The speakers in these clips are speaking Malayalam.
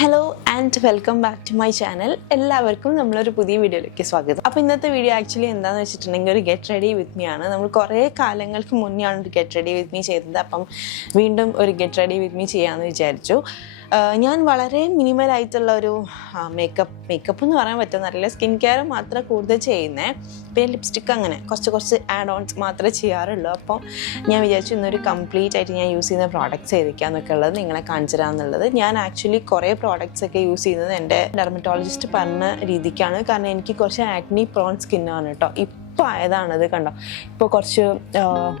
Hello and welcome back to my channel. എല്ലാവർക്കും നമ്മളൊരു പുതിയ വീഡിയോയിലേക്ക് സ്വാഗതം. അപ്പോൾ ഇന്നത്തെ വീഡിയോ ആക്ച്വലി എന്താണെന്ന് വെച്ചിട്ടുണ്ടെങ്കിൽ ഒരു ഗെറ്റ് റെഡി വിത്ത് മീ ആണ്. നമ്മൾ കുറേ കാലങ്ങൾക്ക് മുന്നെയാണ് ഒരു ഗെറ്റ് റെഡി വിത്ത് മീ ചെയ്തത്. അപ്പം വീണ്ടും ഒരു ഗെറ്റ് റെഡി വിത്ത് മീ ചെയ്യാമെന്ന് വിചാരിച്ചു. ഞാൻ വളരെ മിനിമലായിട്ടുള്ള ഒരു മേക്കപ്പ് എന്ന് പറയാൻ പറ്റുന്നില്ല, സ്കിൻ കെയർ മാത്രമേ കൂടുതൽ ചെയ്യുന്നത്. പിന്നെ ലിപ്സ്റ്റിക്ക് അങ്ങനെ കുറച്ച് ആഡ് ഓൺസ് മാത്രമേ ചെയ്യാറുള്ളൂ. അപ്പോൾ ഞാൻ വിചാരിച്ചു ഇന്നൊരു കംപ്ലീറ്റ് ആയിട്ട് ഞാൻ യൂസ് ചെയ്യുന്ന പ്രോഡക്റ്റ്സ് ഏതൊക്കെയാണെന്നൊക്കെ ഉള്ളത് നിങ്ങളെ കാണിച്ചു തരാമെന്നുള്ളത്. ഞാൻ ആക്ച്വലി കുറേ പ്രോഡക്റ്റ്സ് ഒക്കെ യൂസ് ചെയ്യുന്നത് എൻ്റെ ഡെർമറ്റോളജിസ്റ്റ് പറഞ്ഞ രീതിക്കാണ്. കാരണം എനിക്ക് കുറച്ച് ആക്നി പ്രോൺ സ്കിന്നാണ് കേട്ടോ. ഇപ്പോൾ ആയതാണത്, കണ്ടോ. ഇപ്പോൾ കുറച്ച്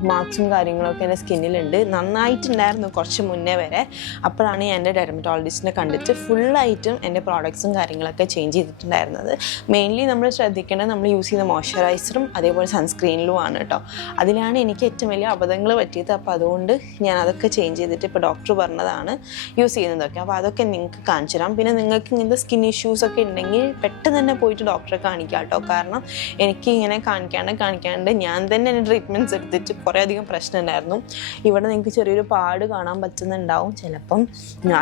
മാർക്സും കാര്യങ്ങളൊക്കെ എൻ്റെ സ്കിന്നിലുണ്ട്. നന്നായിട്ടുണ്ടായിരുന്നു കുറച്ച് മുന്നേ വരെ. അപ്പോഴാണ് ഞാൻ എൻ്റെ ഡെർമറ്റോളജിസ്റ്റിനെ കണ്ടിട്ട് ഫുള്ളായിട്ടും എൻ്റെ പ്രോഡക്ട്സും കാര്യങ്ങളൊക്കെ ചേഞ്ച് ചെയ്തിട്ടുണ്ടായിരുന്നത്. മെയിൻലി നമ്മൾ ശ്രദ്ധിക്കേണ്ടത് നമ്മൾ യൂസ് ചെയ്യുന്ന മോയ്സ്ചറൈസറും അതേപോലെ സൺസ്ക്രീനിലുമാണ് കേട്ടോ. അതിലാണ് എനിക്ക് ഏറ്റവും വലിയ അബദ്ധങ്ങൾ പറ്റിയത്. അപ്പോൾ അതുകൊണ്ട് ഞാൻ അതൊക്കെ ചേഞ്ച് ചെയ്തിട്ട് ഇപ്പോൾ ഡോക്ടർ പറഞ്ഞതാണ് യൂസ് ചെയ്യുന്നതൊക്കെ. അപ്പോൾ അതൊക്കെ നിങ്ങൾക്ക് കാണിച്ചു തരാം. പിന്നെ നിങ്ങൾക്ക് ഇങ്ങനത്തെ സ്കിൻ ഇഷ്യൂസൊക്കെ ഉണ്ടെങ്കിൽ പെട്ടെന്ന് തന്നെ പോയിട്ട് ഡോക്ടറെ കാണിക്കാം കേട്ടോ. കാരണം എനിക്ക് ഇങ്ങനെ കാണിക്കാണ്ട് ഞാൻ തന്നെ എൻ്റെ ട്രീറ്റ്മെൻറ്റ്സ് എടുത്തിട്ട് കുറേ അധികം പ്രശ്നം ഉണ്ടായിരുന്നു. ഇവിടെ നിങ്ങൾക്ക് ചെറിയൊരു പാട് കാണാൻ പറ്റുന്നുണ്ടാവും ചിലപ്പം.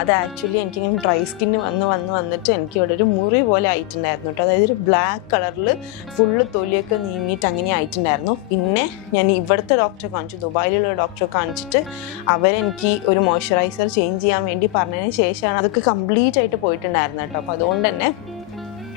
അത് ആക്ച്വലി എനിക്കിങ്ങനെ ഡ്രൈ സ്കിന്ന് വന്നിട്ട് എനിക്ക് ഇവിടെ ഒരു മുറി പോലെ ആയിട്ടുണ്ടായിരുന്നു കേട്ടോ. അതായത് ഒരു ബ്ലാക്ക് കളറിൽ ഫുള്ള് തൊലിയൊക്കെ നീങ്ങിയിട്ട് അങ്ങനെ ആയിട്ടുണ്ടായിരുന്നു. പിന്നെ ഞാൻ ഇവിടുത്തെ ഡോക്ടറെ കാണിച്ചു, ദുബായിലുള്ള ഡോക്ടറെ കാണിച്ചിട്ട് അവരെനിക്ക് ഒരു മോയ്സ്ചറൈസർ ചേഞ്ച് ചെയ്യാൻ വേണ്ടി പറഞ്ഞതിന് ശേഷമാണ് അതൊക്കെ കംപ്ലീറ്റ് ആയിട്ട് പോയിട്ടുണ്ടായിരുന്നു കേട്ടോ. അപ്പോൾ അതുകൊണ്ട് തന്നെ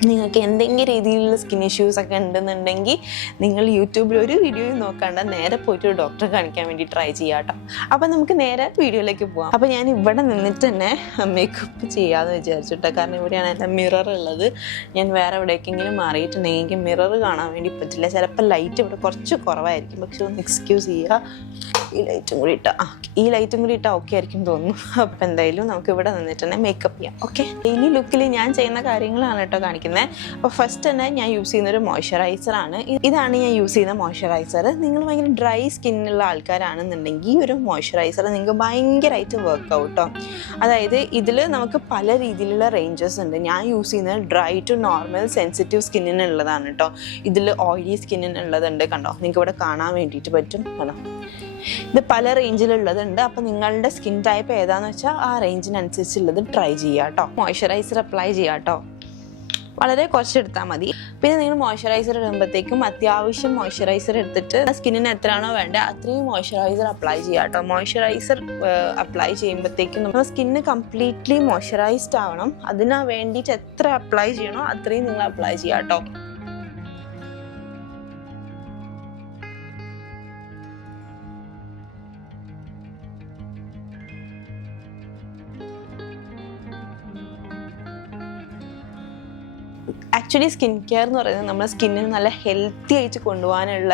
നിങ്ങൾക്ക് എന്തെങ്കിലും രീതിയിലുള്ള സ്കിൻ ഇഷ്യൂസൊക്കെ ഉണ്ടെന്നുണ്ടെങ്കിൽ നിങ്ങൾ യൂട്യൂബിൽ ഒരു വീഡിയോയും നോക്കാണ്ട് നേരെ പോയിട്ട് ഒരു ഡോക്ടറെ കാണിക്കാൻ വേണ്ടി ട്രൈ ചെയ്യാം കേട്ടോ. അപ്പം നമുക്ക് നേരെ വീഡിയോയിലേക്ക് പോകാം. അപ്പോൾ ഞാൻ ഇവിടെ നിന്നിട്ട് തന്നെ മേക്കപ്പ് ചെയ്യാമെന്ന് വിചാരിച്ചിട്ടോ. കാരണം ഇവിടെയാണ് എൻ്റെ മിറർ ഉള്ളത്. ഞാൻ വേറെ എവിടേക്കെങ്കിലും മാറിയിട്ടുണ്ടെങ്കിൽ എനിക്ക് മിറർ കാണാൻ വേണ്ടി പറ്റില്ല. ചിലപ്പോൾ ലൈറ്റ് ഇവിടെ കുറച്ച് കുറവായിരിക്കും, പക്ഷെ ഒന്ന് എക്സ്ക്യൂസ് ചെയ്യുക. ഈ ലൈറ്റും കൂടി ഇട്ടാൽ ഓക്കെ ആയിരിക്കും തോന്നുന്നു. അപ്പം എന്തായാലും നമുക്ക് ഇവിടെ നിന്നിട്ട് തന്നെ മേക്കപ്പ് ചെയ്യാം. ഓക്കെ, ഡെയിലി ലുക്കിൽ ഞാൻ ചെയ്യുന്ന കാര്യങ്ങളാണ് കേട്ടോ കാണിക്കുന്നത്. അപ്പോൾ ഫസ്റ്റ് തന്നെ ഞാൻ യൂസ് ചെയ്യുന്നൊരു മോയ്സ്ചറൈസറാണ്. ഇതാണ് ഞാൻ യൂസ് ചെയ്യുന്ന മോയ്സ്ചറൈസർ. നിങ്ങൾ ഭയങ്കര ഡ്രൈ സ്കിന്നുള്ള ആൾക്കാരാണെന്നുണ്ടെങ്കിൽ ഈ ഒരു മോയ്സ്ചറൈസർ നിങ്ങൾക്ക് ഭയങ്കരമായിട്ട് വർക്ക് ഔട്ടോ. അതായത് ഇതിൽ നമുക്ക് പല രീതിയിലുള്ള റേഞ്ചസ് ഉണ്ട്. ഞാൻ യൂസ് ചെയ്യുന്നത് ഡ്രൈ ടു നോർമൽ സെൻസിറ്റീവ് സ്കിന്നിനുള്ളതാണ് കേട്ടോ. ഇതിൽ ഓയിലി സ്കിന്നിനുള്ളതുണ്ട്, കണ്ടോ. നിങ്ങൾക്ക് ഇവിടെ കാണാൻ വേണ്ടിയിട്ട് പറ്റും, കണ്ടോ. ഇത് പല റേഞ്ചിലുള്ളതുണ്ട്. അപ്പോൾ നിങ്ങളുടെ സ്കിൻ ടൈപ്പ് ഏതാണെന്ന് വെച്ചാൽ ആ റേഞ്ചിനനുസരിച്ചുള്ളത് ട്രൈ ചെയ്യാം കേട്ടോ. മോയ്സ്ചറൈസർ അപ്ലൈ ചെയ്യാം കേട്ടോ. വളരെ കുറച്ചെടുത്താൽ മതി. പിന്നെ നിങ്ങൾ മോയ്സ്ചറൈസർ ഇടുമ്പോഴത്തേക്കും അത്യാവശ്യം മോയ്സ്ചറൈസർ എടുത്തിട്ട് സ്കിന്നിന് എത്രയാണോ വേണ്ടത് അത്രയും മോയ്സ്ചറൈസർ അപ്ലൈ ചെയ്യാം കേട്ടോ. മോയ്സ്ചറൈസർ അപ്ലൈ ചെയ്യുമ്പോഴത്തേക്കും നമ്മൾ സ്കിന്ന് കംപ്ലീറ്റ്ലി മോയ്സ്ചറൈസ്ഡ് ആവണം. അതിന് വേണ്ടിയിട്ട് എത്ര അപ്ലൈ ചെയ്യണോ അത്രയും നിങ്ങൾ അപ്ലൈ ചെയ്യാം കേട്ടോ. ആക്ച്വലി സ്കിൻ കെയർ എന്ന് പറയുന്നത് നമ്മുടെ സ്കിന്നിന് നല്ല ഹെൽത്തി ആയിട്ട് കൊണ്ടുപോകാനുള്ള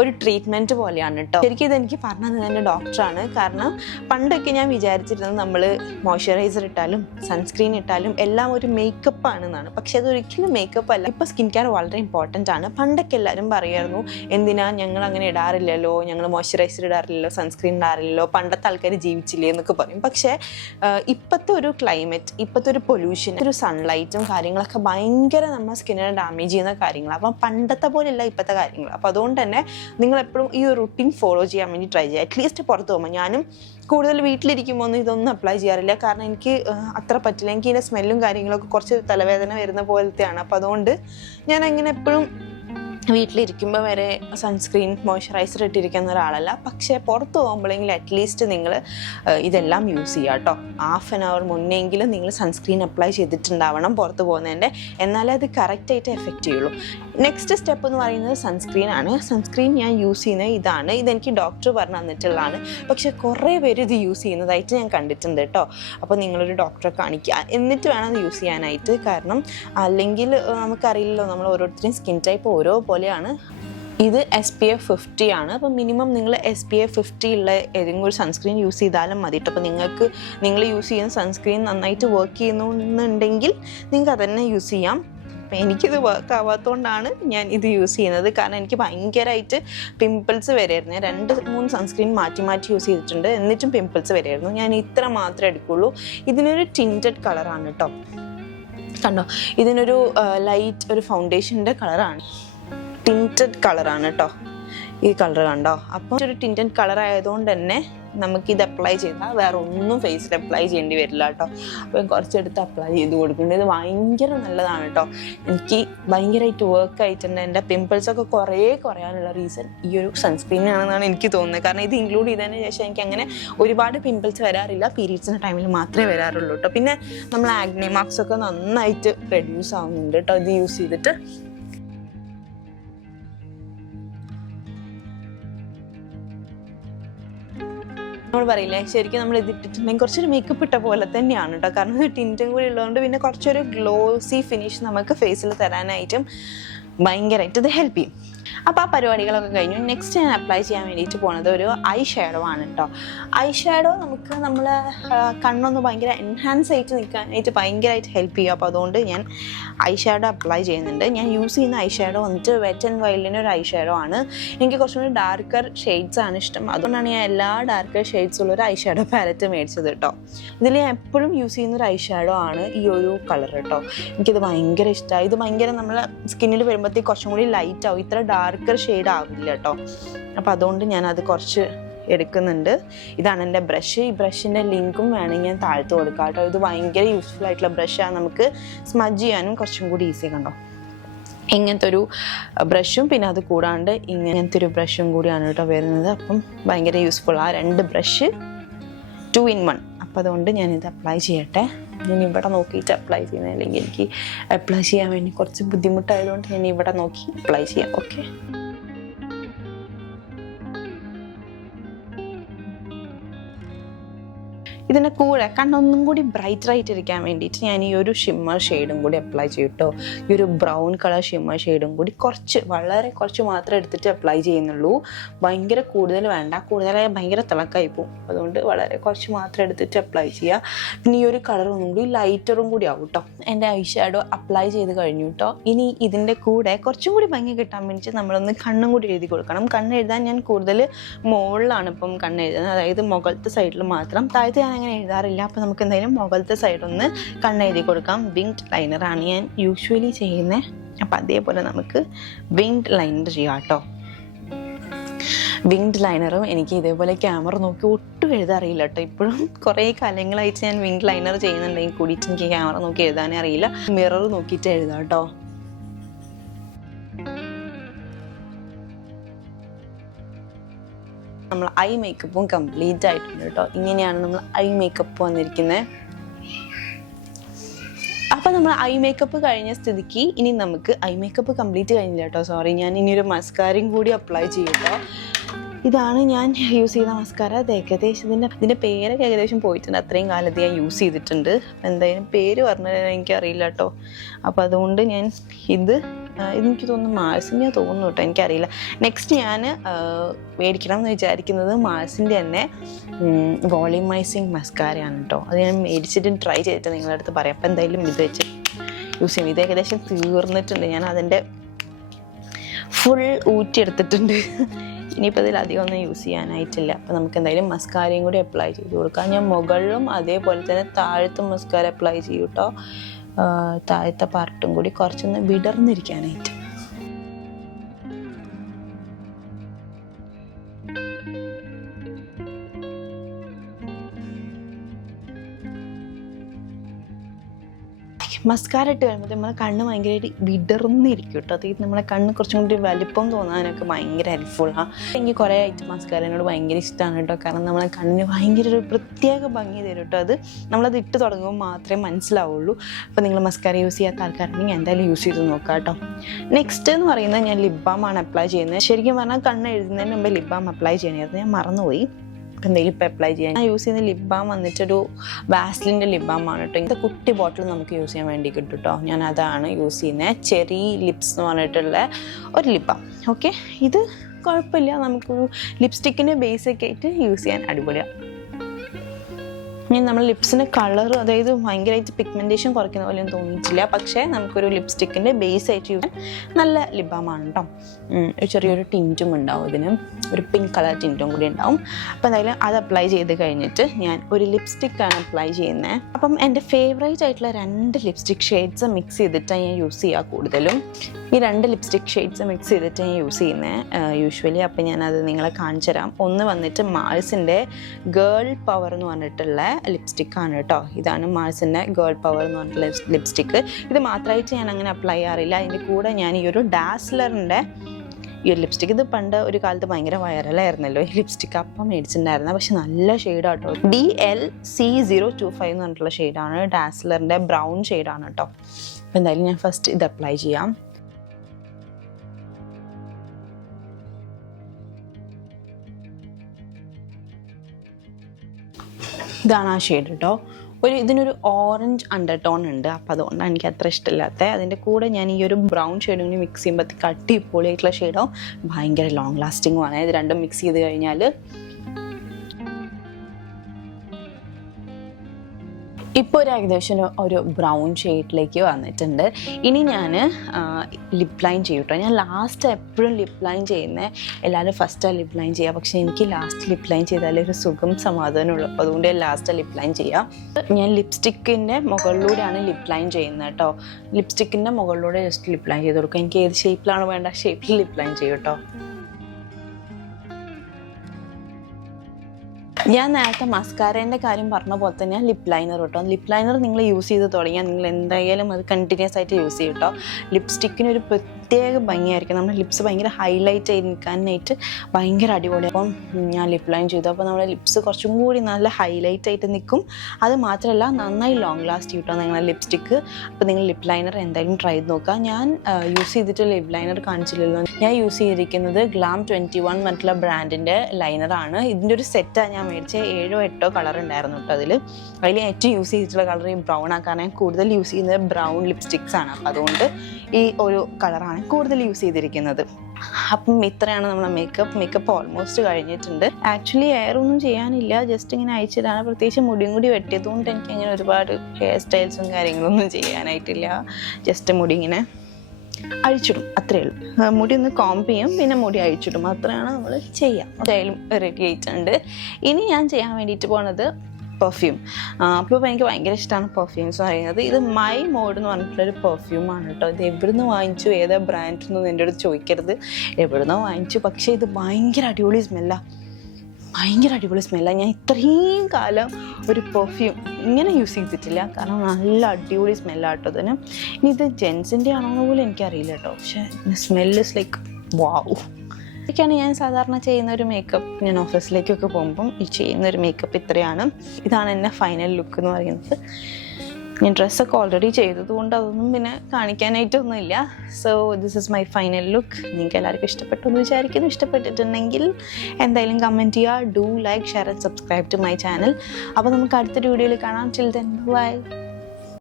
ഒരു ട്രീറ്റ്മെൻറ്റ് പോലെയാണ് കേട്ടോ. ശരിക്കും ഇതെനിക്ക് പറഞ്ഞു തന്നത് എൻ്റെ ഡോക്ടറാണ്. കാരണം പണ്ടൊക്കെ ഞാൻ വിചാരിച്ചിരുന്നത് നമ്മൾ മോയ്സ്ചറൈസർ ഇട്ടാലും സൺസ്ക്രീൻ ഇട്ടാലും എല്ലാം ഒരു മേക്കപ്പ് ആണെന്നാണ്. പക്ഷെ അതൊരിക്കലും മേക്കപ്പ് അല്ല. ഇപ്പോൾ സ്കിൻ കെയർ വളരെ ഇമ്പോർട്ടൻ്റ് ആണ്. പണ്ടൊക്കെ എല്ലാവരും പറയുമായിരുന്നു, എന്തിനാ ഞങ്ങൾ അങ്ങനെ ഇടാറില്ലല്ലോ, ഞങ്ങൾ മോയ്സ്ചറൈസർ ഇടാറില്ലല്ലോ, സൺസ്ക്രീൻ ഇടാറില്ലല്ലോ, പണ്ടത്തെ ആൾക്കാർ ജീവിച്ചില്ലേ എന്നൊക്കെ പറയും. പക്ഷേ ഇപ്പോഴത്തെ ഒരു ക്ലൈമറ്റ്, ഇപ്പോഴത്തെ ഒരു പൊല്യൂഷൻ, ഒരു സൺലൈറ്റും കാര്യങ്ങളൊക്കെ ഭയങ്കര നമ്മുടെ സ്കിന്നിനെ ഡാമേജ് ചെയ്യുന്ന കാര്യങ്ങളാണ്. അപ്പം പണ്ടത്തെ പോലെയല്ല ഇപ്പോഴത്തെ കാര്യങ്ങൾ. അപ്പോൾ അതുകൊണ്ട് തന്നെ നിങ്ങൾ എപ്പോഴും ഈ ഒരു റുട്ടീൻ ഫോളോ ചെയ്യാൻ വേണ്ടി ട്രൈ ചെയ്യുക. അറ്റ്ലീസ്റ്റ് പുറത്ത് പോകുമ്പോൾ, ഞാനും കൂടുതൽ വീട്ടിലിരിക്കുമ്പോൾ ഒന്നും ഇതൊന്നും അപ്ലൈ ചെയ്യാറില്ല. കാരണം എനിക്ക് അത്ര പറ്റില്ല. എനിക്ക് ഇതിൻ്റെ സ്മെല്ലും കാര്യങ്ങളൊക്കെ കുറച്ച് തലവേദന വരുന്ന പോലത്തെയാണ്. അപ്പോൾ അതുകൊണ്ട് ഞാൻ അങ്ങനെ എപ്പോഴും വീട്ടിലിരിക്കുമ്പോൾ വരെ സൺസ്ക്രീൻ മോയ്സ്ചറൈസർ ഇട്ടിരിക്കുന്ന ഒരാളല്ല. പക്ഷേ പുറത്ത് പോകുമ്പോഴെങ്കിൽ അറ്റ്ലീസ്റ്റ് നിങ്ങൾ ഇതെല്ലാം യൂസ് ചെയ്യുക കേട്ടോ. 1/2 hour മുന്നെങ്കിലും നിങ്ങൾ സൺസ്ക്രീൻ അപ്ലൈ ചെയ്തിട്ടുണ്ടാവണം പുറത്ത് പോകുന്നതിൻ്റെ. എന്നാലേ അത് കറക്റ്റായിട്ട് എഫക്റ്റ് ചെയ്യുള്ളൂ. നെക്സ്റ്റ് സ്റ്റെപ്പ് എന്ന് പറയുന്നത് സൺസ്ക്രീൻ ആണ്. സൺസ്ക്രീൻ ഞാൻ യൂസ് ചെയ്യുന്നത് ഇതാണ്. ഇതെനിക്ക് ഡോക്ടർ പറഞ്ഞു തന്നിട്ടുള്ളതാണ്. പക്ഷേ കുറേ പേര് ഇത് യൂസ് ചെയ്യുന്നതായിട്ട് ഞാൻ കണ്ടിട്ടുണ്ട് കേട്ടോ. അപ്പോൾ നിങ്ങളൊരു ഡോക്ടറെ കാണിക്കുക, എന്നിട്ട് വേണം അത് യൂസ് ചെയ്യാനായിട്ട്. കാരണം അല്ലെങ്കിൽ നമുക്കറിയില്ലല്ലോ, നമ്മൾ ഓരോരുത്തരും സ്കിൻ ടൈപ്പ് ഓരോ പോലെയാണ്. ഇത് SPF 50 ആണ്. അപ്പോൾ മിനിമം നിങ്ങൾ SPF 50 ഉള്ള ഏതെങ്കിലും ഒരു സൺസ്ക്രീൻ യൂസ് ചെയ്താലും മതി കേട്ടോ. അപ്പോൾ നിങ്ങൾ യൂസ് ചെയ്യുന്ന സൺസ്ക്രീൻ നന്നായിട്ട് വർക്ക് ചെയ്യുന്നുണ്ടെങ്കിൽ നിങ്ങൾക്ക് അതന്നെ യൂസ് ചെയ്യാം. അപ്പോൾ എനിക്കിത് വർക്ക് ആവാത്തതുകൊണ്ടാണ് ഞാൻ ഇത് യൂസ് ചെയ്യുന്നത്. കാരണം എനിക്ക് ഭയങ്കരമായിട്ട് പിമ്പിൾസ് വരെയായിരുന്നു. ഞാൻ 2-3 സൺസ്ക്രീൻ മാറ്റി യൂസ് ചെയ്തിട്ടുണ്ട്, എന്നിട്ടും പിമ്പിൾസ് വരെയായിരുന്നു. ഞാൻ ഇത്ര മാത്രമേ എടുക്കുള്ളൂ. ഇതിനൊരു ടിൻറ്റഡ് കളറാണ് കേട്ടോ, കണ്ടോ. ഇതിനൊരു ലൈറ്റ് ഒരു ഫൗണ്ടേഷൻ്റെ കളറാണ്, ടിൻറ്റഡ് കളറാണ് കേട്ടോ. ഈ കളർ കണ്ടോ. അപ്പോൾ ഒരു ടിൻറ്റഡ് കളർ ആയതുകൊണ്ട് തന്നെ നമുക്കിത് അപ്ലൈ ചെയ്താൽ വേറെ ഒന്നും ഫേസിൽ അപ്ലൈ ചെയ്യേണ്ടി വരില്ല കേട്ടോ. അപ്പം കുറച്ചെടുത്ത് അപ്ലൈ ചെയ്ത് കൊടുക്കുന്നുണ്ട്. ഇത് ഭയങ്കര നല്ലതാണ് കേട്ടോ. എനിക്ക് ഭയങ്കരമായിട്ട് വർക്ക് ആയിട്ടുണ്ട്. എൻ്റെ പിമ്പിൾസൊക്കെ കുറയാനുള്ള റീസൺ ഈ ഒരു സൺസ്ക്രീനാണെന്നാണ് എനിക്ക് തോന്നുന്നത്. കാരണം ഇത് ഇൻക്ലൂഡ് ചെയ്തതിന് ശേഷം എനിക്ക് അങ്ങനെ ഒരുപാട് പിമ്പിൾസ് വരാറില്ല. പീരീഡ്സിൻ്റെ ടൈമിൽ മാത്രമേ വരാറുള്ളൂ കേട്ടോ. പിന്നെ നമ്മൾ ആഗ്നി മാർക്സ് ഒക്കെ നന്നായിട്ട് റെഡ്യൂസ് ആവുന്നുണ്ട് കേട്ടോ ഇത് യൂസ് ചെയ്തിട്ട്. നമ്മൾ പറയില്ലേ, ശരിക്കും നമ്മൾ ഇത് ഇട്ടിട്ടുണ്ടെങ്കിൽ കുറച്ചൊരു മേക്കപ്പ് ഇട്ട പോലെ തന്നെയാണ് കേട്ടോ. കാരണം ടിൻറ്റും കൂടി ഉള്ളതുകൊണ്ട് പിന്നെ കുറച്ചൊരു ഗ്ലോസി ഫിനിഷ് നമുക്ക് ഫേസിൽ തരാനായിട്ടും ഭയങ്കരമായിട്ട് ഇത് ഹെൽപ്പ് ചെയ്യും. അപ്പോൾ ആ പരിപാടികളൊക്കെ കഴിഞ്ഞു. നെക്സ്റ്റ് ഞാൻ അപ്ലൈ ചെയ്യാൻ വേണ്ടിയിട്ട് പോകുന്നത് ഒരു ഐ ഷാഡോ ആണ് കേട്ടോ. ഐ ഷാഡോ നമുക്ക് നമ്മൾ കണ്ണൊന്ന് ഭയങ്കര എൻഹാൻസ് ആയിട്ട് നിൽക്കാനായിട്ട് ഭയങ്കരമായിട്ട് ഹെൽപ്പ് ചെയ്യും. അപ്പോൾ അതുകൊണ്ട് ഞാൻ ഐ ഷാഡോ അപ്ലൈ ചെയ്യുന്നുണ്ട്. ഞാൻ യൂസ് ചെയ്യുന്ന ഐ ഷാഡോ വന്നിട്ട് വെറ്റ് ആൻഡ് വൈൽഡിൻ്റെ ഒരു ഐ ഷാഡോ ആണ്. എനിക്ക് കുറച്ചും കൂടി ഡാർക്കർ ഷെയ്ഡ്സ് ആണ് ഇഷ്ടം. അതുകൊണ്ടാണ് ഞാൻ എല്ലാ ഡാർക്കർ ഷെയ്ഡ്സ് ഉള്ള ഒരു ഐ ഷാഡോ പാലറ്റ് മേടിച്ചത് കേട്ടോ. ഇതിൽ ഞാൻ എപ്പോഴും യൂസ് ചെയ്യുന്ന ഒരു ഐ ഷാഡോ ആണ് ഈ ഒരു കളർ കേട്ടോ. എനിക്കിത് ഭയങ്കര ഇഷ്ടമായി. ഇത് ഭയങ്കര നമ്മളെ സ്കിന്നിൽ വരുമ്പോഴത്തേക്ക് കുറച്ചും കൂടി ലൈറ്റ് ആവും. ഇത്ര ഡാർക്കർ ഷെയ്ഡ് ആവില്ല കേട്ടോ. അപ്പം അതുകൊണ്ട് ഞാനത് കുറച്ച് എടുക്കുന്നുണ്ട്. ഇതാണ് എൻ്റെ ബ്രഷ്. ഈ ബ്രഷിൻ്റെ ലിങ്കും വേണമെങ്കിൽ ഞാൻ താഴ്ത്ത് കൊടുക്കാം കേട്ടോ. ഇത് ഭയങ്കര യൂസ്ഫുൾ ആയിട്ടുള്ള ബ്രഷാണ്. നമുക്ക് സ്മജ് ചെയ്യാനും കുറച്ചും കൂടി ഈസി കണ്ടോ. ഇങ്ങനത്തെ ഒരു ബ്രഷും പിന്നെ അത് കൂടാണ്ട് ഇങ്ങനത്തെ ഒരു ബ്രഷും കൂടിയാണ് കേട്ടോ വരുന്നത്. അപ്പം ഭയങ്കര യൂസ്ഫുൾ. ആ 2 ബ്രഷ് 2 in 1. അപ്പം അതുകൊണ്ട് ഞാനിത് അപ്ലൈ ചെയ്യട്ടെ. ഞാൻ ഇവിടെ നോക്കിയിട്ട് അപ്ലൈ ചെയ്യുന്നത്, അല്ലെങ്കിൽ എനിക്ക് അപ്ലൈ ചെയ്യാൻ വേണ്ടി കുറച്ച് ബുദ്ധിമുട്ടായതുകൊണ്ട് ഞാൻ ഇവിടെ നോക്കി അപ്ലൈ ചെയ്യാം. ഓക്കെ, ഇതിൻ്റെ കൂടെ കണ്ണൊന്നും കൂടി ബ്രൈറ്റ് ഇരിക്കാൻ വേണ്ടിയിട്ട് ഞാൻ ഈ ഒരു ഷിമ്മർ ഷെയ്ഡും കൂടി അപ്ലൈ ചെയ്യും കേട്ടോ. ഈ ഒരു ബ്രൗൺ കളർ ഷിമ്മർ ഷെയ്ഡും കൂടി വളരെ കുറച്ച് മാത്രമേ എടുത്തിട്ട് അപ്ലൈ ചെയ്യുന്നുള്ളൂ. ഭയങ്കര കൂടുതൽ വേണ്ട, കൂടുതലായ ഭയങ്കര തിളക്കായി പോകും. അതുകൊണ്ട് വളരെ കുറച്ച് മാത്രം എടുത്തിട്ട് അപ്ലൈ ചെയ്യുക. പിന്നെ ഈ ഒരു കളർ ഒന്നും കൂടി ലൈറ്ററും കൂടി ആവും കേട്ടോ. എൻ്റെ ഐ ഷാഡോ അപ്ലൈ ചെയ്ത് കഴിഞ്ഞു കേട്ടോ. ഇനി ഇതിൻ്റെ കൂടെ കുറച്ചും കൂടി ഭംഗി കിട്ടാൻ വേണ്ടിയിട്ട് നമ്മളൊന്ന് കണ്ണും കൂടി എഴുതി കൊടുക്കണം. കണ്ണ് എഴുതാൻ ഞാൻ കൂടുതൽ മുകളിലാണ് ഇപ്പം കണ്ണ് എഴുതുന്നത്, അതായത് മുകളിലത്തെ സൈഡിൽ മാത്രം. താഴത്ത് ഞാൻ അങ്ങനെ എഴുതാറില്ല. അപ്പോൾ നമുക്ക് എന്തായാലും മുകളിലത്തെ സൈഡൊന്ന് കണ്ണെഴുതി കൊടുക്കാം. വിങ്ഡ് ലൈനറാണ് ഞാൻ യൂഷ്വലി ചെയ്യുന്നത്. അപ്പം അതേപോലെ നമുക്ക് വിങ്ഡ് ലൈനർ ചെയ്യാം കേട്ടോ. വിങ്ഡ് ലൈനറും എനിക്ക് ഇതേപോലെ ക്യാമറ നോക്കി ഒട്ടും എഴുതാറിയില്ല കേട്ടോ. ഇപ്പോഴും കുറേ കാലങ്ങളായിട്ട് ഞാൻ വിങ്ഡ് ലൈനർ ചെയ്യുന്നുണ്ടെങ്കിൽ കൂടിയിട്ട് എനിക്ക് ക്യാമറ നോക്കി എഴുതാനേ അറിയില്ല. മിറർ നോക്കിയിട്ട് എഴുതാം കേട്ടോ. നമ്മൾ ഐ മേക്കപ്പും കംപ്ലീറ്റ് ആയിട്ടുണ്ട് കേട്ടോ. ഇങ്ങനെയാണ് നമ്മൾ ഐ മേക്കപ്പ് വന്നിരിക്കുന്നത്. അപ്പം നമ്മൾ ഐ മേക്കപ്പ് കഴിഞ്ഞ സ്ഥിതിക്ക് ഇനി നമുക്ക് ഐ മേക്കപ്പ് കംപ്ലീറ്റ് കഴിഞ്ഞില്ല കേട്ടോ. സോറി, ഞാൻ ഇനി ഒരു മസ്കാരയും കൂടി അപ്ലൈ ചെയ്യും കേട്ടോ. ഇതാണ് ഞാൻ യൂസ് ചെയ്ത മസ്കാര. അത് ഏകദേശം ഇതിൻ്റെ പേരൊക്കെ ഏകദേശം പോയിട്ടുണ്ട്. അത്രയും കാലത്ത് ഞാൻ യൂസ് ചെയ്തിട്ടുണ്ട്. അപ്പം എന്തായാലും പേര് പറഞ്ഞാൽ എനിക്കറിയില്ല കേട്ടോ. അപ്പോൾ അതുകൊണ്ട് ഞാൻ ഇതെനിക്ക് തോന്നുന്നു മാഴ്സിൻ്റെ തോന്നുന്നു കേട്ടോ, എനിക്കറിയില്ല. നെക്സ്റ്റ് ഞാൻ മേടിക്കണം എന്ന് വിചാരിക്കുന്നത് മാഴ്സിൻ്റെ തന്നെ വോളിമൈസിങ് മസ്കാരയാണ് കേട്ടോ. അത് ഞാൻ മേടിച്ചിട്ട് ട്രൈ ചെയ്തിട്ട് നിങ്ങളുടെ അടുത്ത് പറയാം. അപ്പം എന്തായാലും ഇത് വെച്ച് യൂസ് ചെയ്യും. ഇത് ഏകദേശം തീർന്നിട്ടുണ്ട്. ഞാൻ അതിൻ്റെ ഫുൾ ഊറ്റിയെടുത്തിട്ടുണ്ട്. ഇനിയിപ്പോൾ ഇതിലധികം ഒന്നും യൂസ് ചെയ്യാനായിട്ടില്ല. അപ്പോൾ നമുക്ക് എന്തായാലും മസ്കാരയും കൂടി അപ്ലൈ ചെയ്ത് കൊടുക്കാം. ഞാൻ മുകളിലും അതേപോലെ തന്നെ താഴത്തും മസ്കാര അപ്ലൈ ചെയ്യും കേട്ടോ. താഴത്തെ പാർട്ടും കൂടി കുറച്ചൊന്ന് വിടർന്നിരിക്കാനായിട്ട്. മസ്കാര ഇട്ട് വരുമ്പോൾ നമ്മളെ കണ്ണ് ഭയങ്കരമായിട്ട് വിടർന്നിരിക്കും കേട്ടോ. അത് നമ്മളെ കണ്ണ് കുറച്ചും കൂടി വലിപ്പം തോന്നാനൊക്കെ ഭയങ്കര ഹെൽപ്ഫുള്ളാണ്. എനിക്ക് കുറേ ആയിട്ട് മസ്കാരനോട് ഭയങ്കര ഇഷ്ടമാണ് കേട്ടോ. കാരണം നമ്മളെ കണ്ണിന് ഭയങ്കര ഒരു പ്രത്യേക ഭംഗി തരും കേട്ടോ. അത് നമ്മളത് ഇട്ട് തുടങ്ങുമ്പോൾ മാത്രമേ മനസ്സിലാവുള്ളൂ. അപ്പോൾ നിങ്ങൾ മസ്കാര യൂസ് ചെയ്യാത്ത ആൾക്കാരുണ്ടെങ്കിൽ എന്തായാലും യൂസ് ചെയ്ത് നോക്കാം കേട്ടോ. നെക്സ്റ്റ് എന്ന് പറയുന്നത് ഞാൻ ലിപ് ബാമാണ് അപ്ലൈ ചെയ്യുന്നത്. ശരിക്കും പറഞ്ഞാൽ കണ്ണ് എഴുതുന്നതിന് മുമ്പ് ലിപ് ബാം അപ്ലൈ ചെയ്യണമായിരുന്നു. ഞാൻ മറന്നുപോയി. എന്തെങ്കിലും ഇപ്പം അപ്ലൈ ചെയ്യാൻ ഞാൻ യൂസ് ചെയ്യുന്ന ലിപ് ബാം വന്നിട്ടൊരു വാസ്ലിൻ്റെ ലിപ് ബാം ആണ് കേട്ടോ. ഇങ്ങനത്തെ കുട്ടി ബോട്ടിൽ നമുക്ക് യൂസ് ചെയ്യാൻ വേണ്ടി കിട്ടും കേട്ടോ. ഞാൻ അതാണ് യൂസ് ചെയ്യുന്നത്. ചെറി ലിപ്സ് എന്ന് പറഞ്ഞിട്ടുള്ള ഒരു ലിപ് ബാം. ഓക്കെ, ഇത് കുഴപ്പമില്ല. നമുക്ക് ലിപ്സ്റ്റിക്കിൻ്റെ ബേസിക് ആയിട്ട് യൂസ് ചെയ്യാൻ അടിപൊളിയാണ്. ഇനി നമ്മൾ ലിപ്സിൻ്റെ കളർ അതായത് ഭയങ്കരമായിട്ട് പിഗ്മെൻറ്റേഷൻ കുറയ്ക്കുന്ന പോലെയൊന്നും തോന്നിയിട്ടില്ല. പക്ഷേ നമുക്കൊരു ലിപ്സ്റ്റിക്കിൻ്റെ ബേസ് ആയിട്ട് യൂസ് നല്ല ലിപ് ബാമാണ് കേട്ടോ. ചെറിയൊരു ടിൻറ്റും ഉണ്ടാവും, ഇതിന് ഒരു പിങ്ക് കളർ ടിൻറ്റും കൂടി ഉണ്ടാവും. അപ്പോൾ എന്തായാലും അത് അപ്ലൈ ചെയ്ത് കഴിഞ്ഞിട്ട് ഞാൻ ഒരു ലിപ്സ്റ്റിക്കാണ് അപ്ലൈ ചെയ്യുന്നത്. അപ്പം എൻ്റെ ഫേവറേറ്റ് ആയിട്ടുള്ള 2 ലിപ്സ്റ്റിക് ഷെയ്ഡ്സ് മിക്സ് ചെയ്തിട്ടാണ് ഞാൻ യൂസ് ചെയ്യുക കൂടുതലും. ഈ 2 ലിപ്സ്റ്റിക് ഷെയ്ഡ്സ് മിക്സ് ചെയ്തിട്ട് ഞാൻ യൂസ് ചെയ്യുന്നത് യൂഷ്വലി. അപ്പം ഞാനത് നിങ്ങളെ കാണിച്ചു തരാം. ഒന്ന് വന്നിട്ട് മാൾസിൻ്റെ ഗേൾ പവർ എന്ന് പറഞ്ഞിട്ടുള്ള ലിപ്സ്റ്റിക്കാണ് കേട്ടോ. ഇതാണ് മാൾസിൻ്റെ ഗേൾ പവർ എന്ന് പറഞ്ഞിട്ടുള്ള ലിപ്സ്റ്റിക്ക്. ഇത് മാത്രമായിട്ട് ഞാൻ അങ്ങനെ അപ്ലൈ ചെയ്യാറില്ല. അതിൻ്റെ കൂടെ ഞാൻ ഈ ഒരു ഡാസ്ലറിൻ്റെ ഈ ഒരു ലിപ്സ്റ്റിക്ക്, ഇത് പണ്ട് ഒരു കാലത്ത് ഭയങ്കര വൈറലായിരുന്നല്ലോ ഈ ലിപ്സ്റ്റിക്ക്, അപ്പം മേടിച്ചിട്ടുണ്ടായിരുന്നത്. പക്ഷെ നല്ല ഷെയ്ഡാട്ടോ. DLC025 എന്ന് പറഞ്ഞിട്ടുള്ള ഷെയ്ഡാണ്. ഡാസ്ലറിൻ്റെ ബ്രൗൺ ഷെയ്ഡാണ് കേട്ടോ. അപ്പോൾ എന്തായാലും ഞാൻ ഫസ്റ്റ് ഇത് അപ്ലൈ ചെയ്യാം. ഇതാണ് ആ ഷെയ്ഡ് കേട്ടോ. ഇതിനൊരു ഓറഞ്ച് അണ്ടർ ടോൺ ഉണ്ട്, അപ്പോൾ അതുകൊണ്ടാണ് എനിക്ക് അത്ര ഇഷ്ടമില്ലാത്തത്. അതിൻ്റെ കൂടെ ഞാൻ ഈ ഒരു ബ്രൗൺ ഷെയ്ഡും കൂടി മിക്സ് ചെയ്യുമ്പോഴത്തേക്ക് അടിപൊളിയായിട്ടുള്ള ഷെയ്ഡോ ഭയങ്കര ലോങ് ലാസ്റ്റിങ്ങുമാണ്. ഇത് രണ്ടും മിക്സ് ചെയ്ത് കഴിഞ്ഞാൽ ഇപ്പോൾ ഏകദേശം ഒരു ബ്രൗൺ ഷെയ്ഡിലേക്ക് വന്നിട്ടുണ്ട്. ഇനി ഞാൻ ലിപ് ലൈൻ ചെയ്യും കേട്ടോ. ഞാൻ ലാസ്റ്റ് എപ്പോഴും ലിപ് ലൈൻ ചെയ്യുന്നത്, എല്ലാവരും ഫസ്റ്റാണ് ലിപ് ലൈൻ ചെയ്യുക. പക്ഷേ എനിക്ക് ലാസ്റ്റ് ലിപ് ലൈൻ ചെയ്താലേ ഒരു സുഖം സമാധാനമുള്ളൂ. അപ്പോൾ അതുകൊണ്ട് ലാസ്റ്റ് ലിപ് ലൈൻ ചെയ്യാം. ഞാൻ ലിപ്സ്റ്റിക്കിൻ്റെ മുകളിലൂടെയാണ് ലിപ് ലൈൻ ചെയ്യുന്നത് കേട്ടോ. ലിപ്സ്റ്റിക്കിൻ്റെ മുകളിലൂടെ ജസ്റ്റ് ലിപ് ലൈൻ ചെയ്ത് കൊടുക്കുക. എനിക്ക് ഏത് ഷേപ്പിലാണ് വേണ്ട ഷേപ്പിൽ ലിപ് ലൈൻ ചെയ്യും കേട്ടോ. ഞാൻ നേരത്തെ മസ്കാരേൻ്റെ കാര്യം പറഞ്ഞ പോലെ തന്നെ ലിപ് ലൈനർ കേട്ടോ. ലിപ് ലൈനർ നിങ്ങൾ യൂസ് ചെയ്ത് തുടങ്ങിയാൽ നിങ്ങൾ എന്തായാലും അത് കണ്ടിന്യൂസ് ആയിട്ട് യൂസ് ചെയ്യും കേട്ടോ. ലിപ്സ്റ്റിക്കിനൊരു പ്രത്യേക ഭംഗിയായിരിക്കും. നമ്മുടെ ലിപ്സ് ഭയങ്കര ഹൈലൈറ്റ് ആയി നിൽക്കാനായിട്ട് ഭയങ്കര അടിപൊളി. അപ്പം ഞാൻ ലിപ് ലൈൻ ചെയ്തു. അപ്പോൾ നമ്മുടെ ലിപ്സ് കുറച്ചും കൂടി നല്ല ഹൈലൈറ്റ് ആയിട്ട് നിൽക്കും. അത് മാത്രമല്ല നന്നായി ലോങ് ലാസ്റ്റ് കിട്ടും നിങ്ങളുടെ ലിപ്സ്റ്റിക്ക്. അപ്പോൾ നിങ്ങൾ ലിപ് ലൈനർ എന്തായാലും ട്രൈ ചെയ്ത് നോക്കുക. ഞാൻ യൂസ് ചെയ്തിട്ട് ലിപ് ലൈനർ കാണിച്ചില്ലല്ലോ. ഞാൻ യൂസ് ചെയ്തിരിക്കുന്നത് Glam21 മറ്റുള്ള ബ്രാൻഡിൻ്റെ ലൈനറാണ്. ഇതിൻ്റെ ഒരു സെറ്റാണ് ഞാൻ മേടിച്ച 7 or 8 കളർ ഉണ്ടായിരുന്നു കേട്ടോ. അതിൽ ഏറ്റവും യൂസ് ചെയ്തിട്ടുള്ള കളർ ഈ ബ്രൗൺ ആണ്. കാരണം ഞാൻ കൂടുതൽ യൂസ് ചെയ്യുന്നത് ബ്രൗൺ ലിപ്സ്റ്റിക്സ് ആണ്. അപ്പം അതുകൊണ്ട് ഈ ഒരു കളറാണ് കൂടുതൽ യൂസ് ചെയ്തിരിക്കുന്നത്. അപ്പം ഇത്രയാണ് നമ്മുടെ മേക്കപ്പ് ഓൾമോസ്റ്റ് കഴിഞ്ഞിട്ടുണ്ട്. ആക്ച്വലി ഹെയർ ഒന്നും ചെയ്യാനില്ല, ജസ്റ്റ് ഇങ്ങനെ അയച്ചിട്ടാണ്. പ്രത്യേകിച്ച് മുടിയും കൂടി വെട്ടിയതുകൊണ്ട് എനിക്ക് അങ്ങനെ ഒരുപാട് ഹെയർ സ്റ്റൈൽസും കാര്യങ്ങളൊന്നും ചെയ്യാനായിട്ടില്ല. ജസ്റ്റ് മുടി ഇങ്ങനെ അഴിച്ചിടും, അത്രയേ ഉള്ളൂ. മുടി ഒന്ന് കോംബ് ചെയ്യും, പിന്നെ മുടി അഴിച്ചിടും, അത്രയാണ് നമ്മൾ ചെയ്യാം. എന്തായാലും റെഡി ആയിട്ടുണ്ട്. ഇനി ഞാൻ ചെയ്യാൻ വേണ്ടിയിട്ട് പോണത് പെർഫ്യൂം. അപ്പോൾ എനിക്ക് ഭയങ്കര ഇഷ്ടമാണ് പെർഫ്യൂംസ് എന്ന് പറയുന്നത്. ഇത് മൈ മോഡ് എന്ന് പറഞ്ഞിട്ടുള്ളൊരു പെർഫ്യൂമാണ് കേട്ടോ. ഇത് എവിടുന്ന് വാങ്ങിച്ചു, ഏതാ ബ്രാൻഡ് എന്നൊന്നും എൻ്റെ അടുത്ത് ചോദിക്കരുത്, എവിടുന്നോ വാങ്ങിച്ചു. പക്ഷേ ഇത് ഭയങ്കര അടിപൊളി സ്മെല്ലാണ്. ഞാൻ ഇത്രയും കാലം ഒരു പെർഫ്യൂം ഇങ്ങനെ യൂസ് ചെയ്തിട്ടില്ല. കാരണം നല്ല അടിപൊളി സ്മെല്ലാട്ടോ ഇതിന്. ഇനി ഇത് ജെൻസിൻ്റെ ആണോ പോലും എനിക്കറിയില്ല കേട്ടോ. പക്ഷേ സ്മെല്ല് ഇസ് ലൈക്ക് വാവ്. ഇതൊക്കെയാണ് ഞാൻ സാധാരണ ചെയ്യുന്ന ഒരു മേക്കപ്പ്. ഞാൻ ഓഫീസിലേക്കൊക്കെ പോകുമ്പം ഈ ചെയ്യുന്നൊരു മേക്കപ്പ് ഇത്രയാണ്. ഇതാണ് എൻ്റെ ഫൈനൽ ലുക്ക് എന്ന് പറയുന്നത്. ഞാൻ ഡ്രസ്സൊക്കെ ഓൾറെഡി ചെയ്തതുകൊണ്ട് അതൊന്നും പിന്നെ കാണിക്കാനായിട്ടൊന്നുമില്ല. So this is my final look. നിങ്ങൾക്ക് എല്ലാവർക്കും ഇഷ്ടപ്പെട്ടു എന്ന് വിചാരിക്കുന്നു. ഇഷ്ടപ്പെട്ടിട്ടുണ്ടെങ്കിൽ എന്തായാലും കമൻറ്റ് ചെയ്യുക. Do like, share and subscribe to my channel. അപ്പോൾ നമുക്ക് അടുത്തൊരു വീഡിയോയിൽ കാണാം. Till then by.